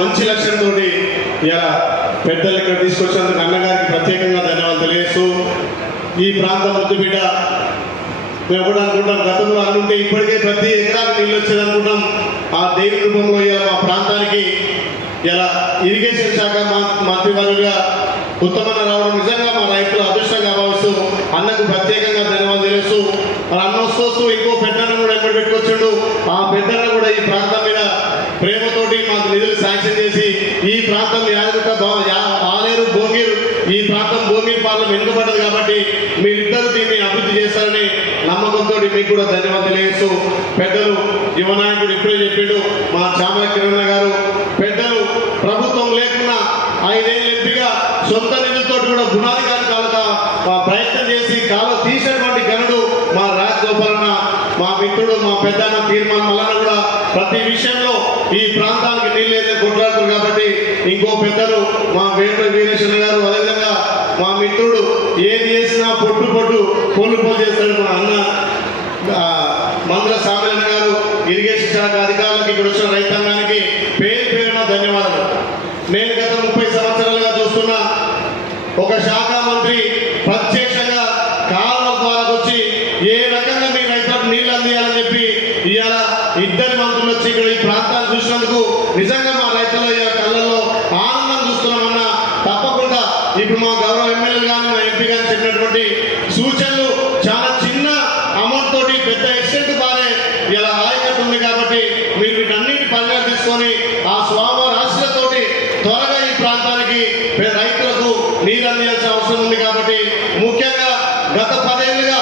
మంచి లక్ష్యంతో ఇలా పెద్దలు ఇక్కడ తీసుకొచ్చినందుకు అన్నగారికి ప్రత్యేకంగా ధన్యవాదాలు తెలియజేస్తూ ఈ ప్రాంతం ముద్దుబిడ్డ మేము కూడా అనుకుంటాం గతంలో అనుకుంటే ఇప్పటికే ప్రతి ఎకరానికి నీళ్ళు వచ్చేది అనుకుంటాం. ఆ దేవుని రూపంలో ఇలా మా ప్రాంతానికి ఇలా ఇరిగేషన్ శాఖ మంత్రివర్యులుగా ఉత్తమన్న రావడం నిజంగా మా రైతుల అదృష్టంగా భావిస్తూ అన్నకు ప్రత్యేకంగా ధన్యవాదాలు తెలుస్తూ మరి అన్న వస్తూ ఇంకో పెద్దన్న కూడా ఎప్పుడు పెట్టుకొచ్చాడు. ఆ పెద్దన్న కూడా ఈ ప్రాంతం మీద ప్రేమతోటి మాకు నిధులు శాంక్షన్ చేసి ఈ ప్రాంతం ఆలేరు భోగిరు ఈ ప్రాంతం భోగిరి పాలన వెనుకబడ్డది కాబట్టి మీరిద్దరు దీన్ని అభివృద్ధి చేస్తారని నమ్మకంతో మీకు కూడా ధన్యవాదాలు తెలియజేస్తూ పెద్దలు యువనాయకుడు ఇప్పుడే చెప్పాడు మా చామల కిరణ్ గారు పెద్దలు ప్రభుత్వం లేకున్నా 5 ఏళ్ళు ఎంపీగా సొంత నిధులతో కూడా గుణాది కాలుగా ప్రయత్నం చేసి కాలు తీసినటువంటి గనుడు మా రాజగోపాలన్న మా మిత్రుడు మా పెద్దన్న తీర్మానం మల్లన్న కూడా ప్రతి విషయంలో ఈ ప్రాంతానికి నీళ్ళు అయితే కొట్లాడుతారు కాబట్టి ఇంకో పెద్దలు మా వేణు వీరేశ్వర గారు అదేవిధంగా మా మిత్రుడు ఏది చేసినా పొట్టు పోలు చేస్తాడు మా అన్న మందుల సామలన్న గారు ఇరిగేషన్ శాఖ అధికారులకు ఇక్కడ వచ్చిన రైతాంగానికి పేరున ధన్యవాదాలు. నేను గత 30 సంవత్సరాలుగా చూస్తున్న ఒక శాఖ మంత్రి ప్రత్యక్షంగా కాలువల ద్వారా వచ్చి ఏ రకంగా మీ రైతులకు నీళ్ళు అందియాలని చెప్పి ఇవాళ 2 మంత్రులు వచ్చి ఇక్కడ ఈ ప్రాంతాన్ని చూసినందుకు నిజంగా మా రైతుల కళ్ళల్లో ఆనందం చూస్తున్నామన్నా తప్పకుండా ఇప్పుడు మా గౌరవ ఎమ్మెల్యే కానీ మా ఎంపీ కానీ చెప్పినటువంటి సూచనలు చాలా చిన్న అమౌంట్ తోటి పెద్ద ఎక్స్టెంట్ బాగానే ఇలా ఆయకట్టు ఉంది కాబట్టి మీరు వీటన్నిటి పరిగణ తీసుకొని ఆ స్వామివారి ఆశలతోటి త్వరగా ఈ ప్రాంతానికి రైతులకు నీరు అందించాల్సిన అవసరం ఉంది కాబట్టి ముఖ్యంగా గత 10 ఏళ్ళుగా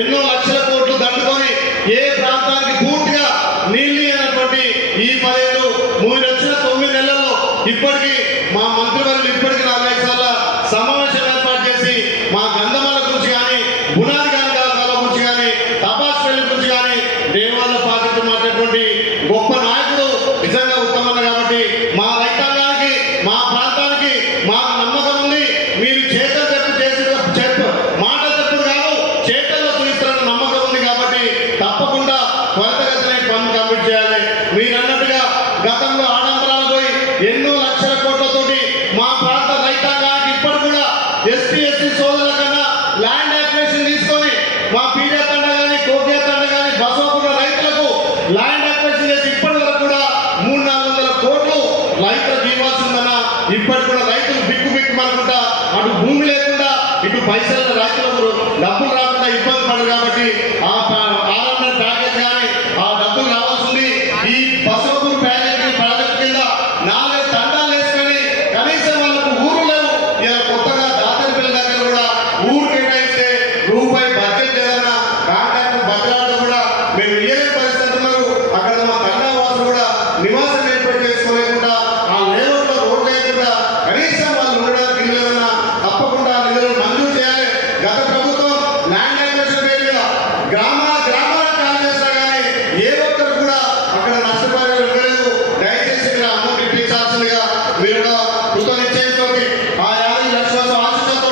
ఎన్నో లక్షల కోట్లు దండుకొని ఏ ప్రాంతానికి పూర్తిగా నీళ్ళు అయినటువంటి ఈ 10 ఏళ్ళు మీరు వచ్చిన 9 నెలల్లో ఇప్పటికీ మా మంత్రివర్యులు ఇప్పటికీ 45 సార్ల సమావేశం ఏర్పాటు చేసి మా గంధమాల గురించి కానీ బునాది కాల గురించి కానీ తపాస్పల్లి గురించి కానీ దేవాలయ పాత్ర మాట్లాడేటువంటి గొప్ప నాయకుడు నిజంగా ఉత్తమన్న కాబట్టి మా రైతాంగానికి మా ప్రాంతానికి మాకు నమ్మకం ఉంది. మీరు చేతులు చెప్పు మాటలు చెప్పుడు కాదు చేతుల్లో చూపిస్తారన్న నమ్మకం ఉంది కాబట్టి తప్పకుండా త్వరితగతినే పనులు కంప్లీట్ చేయాలి. మీరు అన్నట్టుగా గతంలో ఆడంబరాలు పోయి ఎన్నో లక్షల కోట్లతోటి మా ప్రాంత రైతాంగానికి ఇప్పుడు కూడా ఎస్టీ సోదరుల కన్నా ల్యాండ్ యాక్విజిషన్ తీసుకొని మా పీడియా తండ కానీ కోకియా తండ కానీ బసవపుర రైతులకు ల్యాండ్ యాక్విజిషన్ చేసి ఇప్పటి వరకు కూడా 300-400 కోట్లు రైతులకు ఇవ్వాల్సి ఉందన్న ఇప్పటి కూడా రైతులు బిక్కు అనుకుంటా అటు భూమి లేకుండా ఇటు పైసలు రైతులకు డబ్బులు రాకుండా ఇబ్బంది పడరు కాబట్టి ఆ ఆర్ఎన్ఆర్ ప్యాకేజ్ కానీ ఆ డబ్బులు రావాల్సింది. ఈ బసవపూర్ ప్రాజెక్ట్ కింద 4 తండాలు వేసుకొని కనీసం వాళ్ళకు ఊరు లేవు. ఇలా కొత్తగా దాతరిపల్లి దగ్గర కూడా ఊరు కేటాయిస్తే రూపాయి బడ్జెట్ ఏదైనా కాంట్రాక్టర్ బద్దలాటో కూడా మేము ఏ పరిస్థితి ఉన్నారు. అక్కడ మా తండావాసులు కూడా నివాసం ఏర్పాటు చేసుకోలేకుండా ఆ లేఅవుట్లో రోడ్లు లేకుండా కనీసం వాళ్ళు ఉండడానికి ఇల్లు ఏదైనా తప్పకుండా నిధులు మంజూరు చేయాలి. గత ప్రభుత్వం ల్యాండ్ యాక్విజిషన్ పేరు మీద గ్రామాలకు కాల్ చేసినా కానీ ఏ ఒక్కరు కూడా అక్కడ నష్టపరిహారం ఇవ్వలేదు. దయచేసి మీరు అమౌంట్ ఇప్పించాల్సిందిగా మీరు కృత నిశ్చయంతో ఆ 50 లక్షల ఆశతో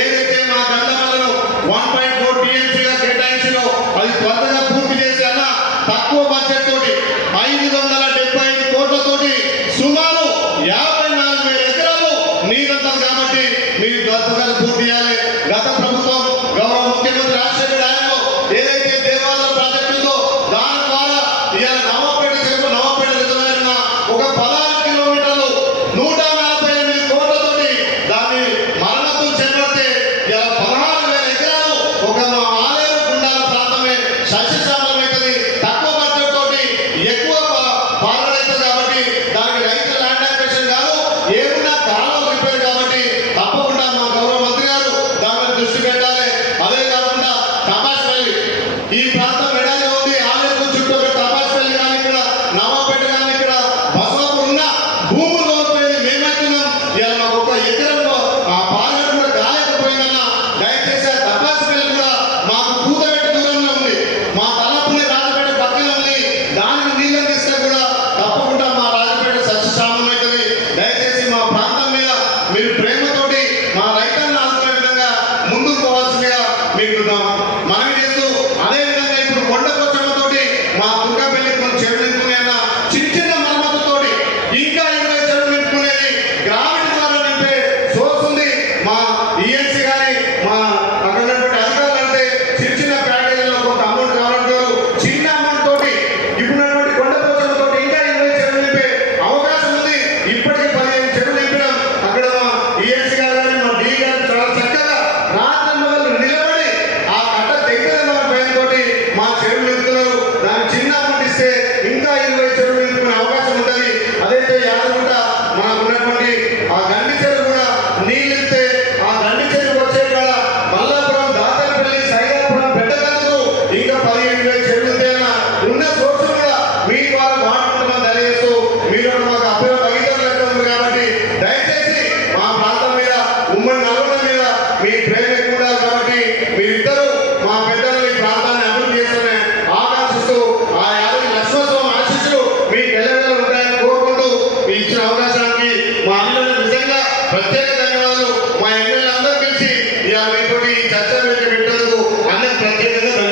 ఏదైతే మా గంధమాలను 1.4 TMCగా కేటాయించిందో అది త్వరగా పూర్తి చేసి అన్న తక్కువ బడ్జెట్ తోటి 575 కోట్లతోటి సుమారు 54,000 ఎకరాలు నీరంతా కాబట్టి మీరు త్వరగా పూర్తి చేయాలి. గత ప్రభుత్వం గౌరవ ముఖ్యమంత్రి రాజశేఖర హయాంలో ఏదైతే దేవాలయ ప్రాజెక్టు ఉందో దాని ద్వారా ఇవాళ నవాపేట రిజర్వాయర్ ఒక 16 కిలోమీటర్లు 148 కోట్లతోటి దాన్ని మరమ్మతులు చేపడితే ఇలా 16,000 ఎకరాలు ఒక మా ఆలేరు గుండాల ప్రాంతమే సస్యశ్యామలమైతుంది. తక్కువ బడ్జెట్ తోటి ఎక్కువ పాలన అవుతుంది కాబట్టి దానికి రైతుల ప్రత్యేక ధన్యవాదాలు. మా ఎమ్మెల్యే అందరూ కలిసి ఇవాళ మీతోటి చర్చ